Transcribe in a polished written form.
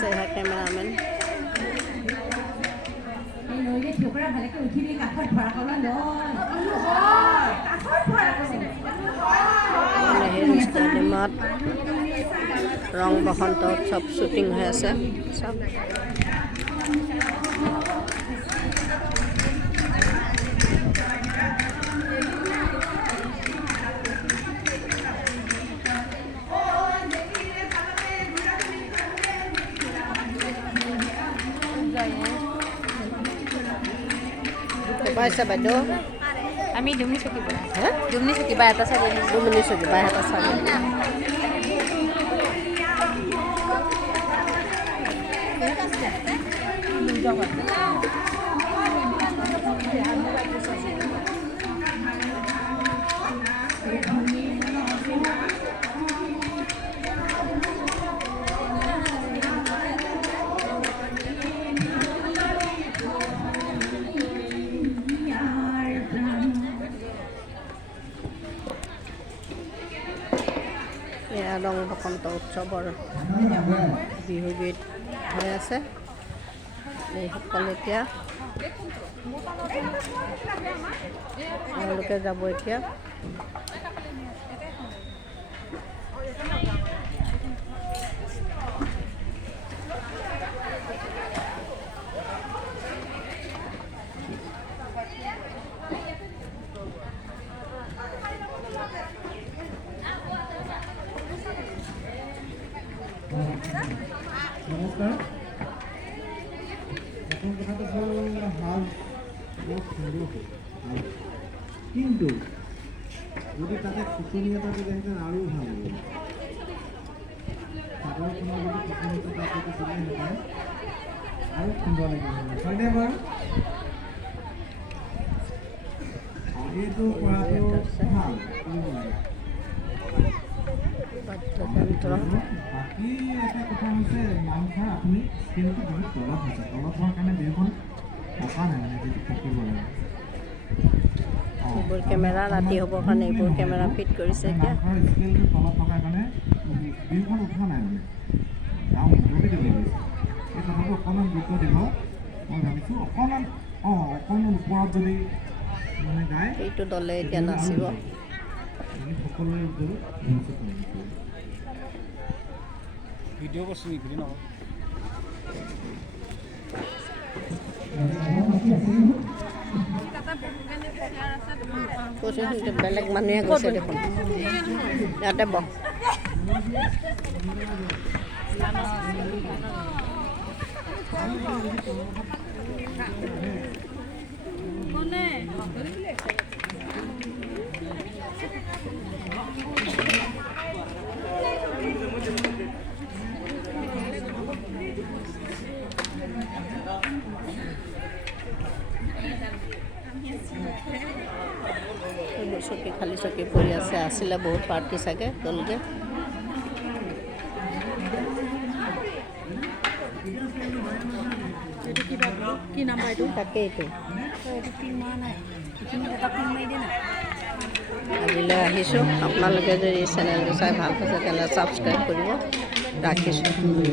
আছে হা কেমেৰামেন নেহেৰু ষ্টেডিয়ামত ৰং বসন্ত উৎসৱ শ্বুটিং হৈ আছে চব পাইছা বাইদেউ আমি দুমনি চকী পৰা দুমনি চকী বা এটা চাই দুমনি চকী বাইহাটা চাই ৰং বসন্ত উৎসৱৰ বিহু গীত হৈ আছে এইসকল এতিয়া তেওঁলোকে যাব এতিয়া নমস্কাৰ প্ৰথম কথাটো হ'ল সাজ বহুত সুন্দৰ কিন্তু যদি তাতে খুচনি এটা দিলেহেঁতেন আৰু ভাল লাগে চাদৰখনৰ যদি খুচনিটো তাতে দিলেহেঁতেন আৰু সুন্দৰ লাগিল হয়নে বাৰু এইটো কৰাটো ভাল কৰিব লাগে বাকী এটা কথা হৈছে নামঘৰ আপুনি কিন্তু বহুত তলত হৈছে তলত হোৱাৰ কাৰণে বিহুখন থকা নাই মানে যিটো থাকিব লাগে এইবোৰ কেমেৰা ৰাতি হ'বৰ কাৰণে এইবোৰ কেমেৰা ফিট কৰিছে এতিয়া নামঘৰৰ স্কেলটো তলত থকাৰ কাৰণে বিহুখন উঠা নাই মানে গাঁও মুকলি দিব গৈছে এই কথাটো অকণমান গুৰুত্ব দিব মই ভাবিছোঁ অকণমান অকণমান ওপৰত যদি মানে গায় এইটো দলে এতিয়া নাচিব সকলোৰে ওপৰত ভিডিঅ' কৰিছোঁ ভিডিঅ' নকৰোঁ কৈছোঁ বেলেগ মানুহে গৈছে দেখোন ইয়াতে বহ চকী খালী চকী পৰি আছে আছিলে বহুত পাৰ্টি চাগে তেওঁলোকে কি নাম্বাৰ এইটো তাকেইটো এইটো পিন মৰা নাই এটা পিন মাৰি দে না আজিলৈ আহিছোঁ আপোনালোকে যদি চেনেলটো চাই ভাল পাইছে তেনেহ'লে ছাবস্ক্ৰাইব কৰিব ৰাখিছোঁ